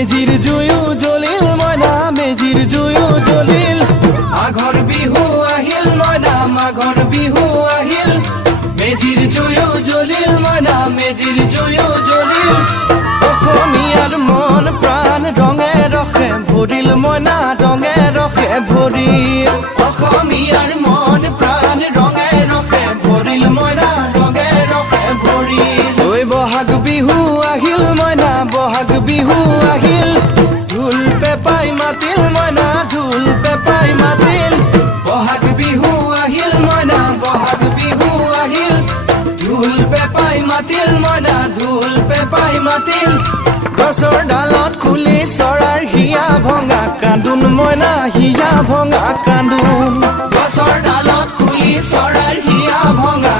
মেজিৰ জুয়ো জ্বলিল মইনা মেজিৰ জুয়ো জ্বলিল মাঘৰ বিহু আহিল মইনা মাঘৰ বিহু আহিল মেজিৰ জুয়ো জ্বলিল মইনা মেজিৰ জুয়ো জ্বলিল অসমীয়াৰ মন প্ৰাণ ৰঙে ৰসে ভৰিল মইনা ৰঙে ৰসে ভৰিল অসমীয়াৰ মন প্ৰাণ ৰঙে ৰসে ভৰিল মইনা ৰঙে ৰসে ভৰিল ঐ বহাগ বিহু আহিল মইনা বহাগ বিহু আহিল ঢোল পেপাই মাতিল মইনা ঢোল পেপাই মাতিল বহাগ বিহু আহিল মইনা বহাগ বিহু আহিল ঢোল পেপাই মাতিল মইনা ঢোল পেপাই মাতিল গছৰ ডালত খুলি চৰাৰ হিয়া ভঙা কান্দোন মইনা হিয়া ভঙা কান্দোন গছৰ ডালত খুলি চৰাৰ হিয়া ভঙা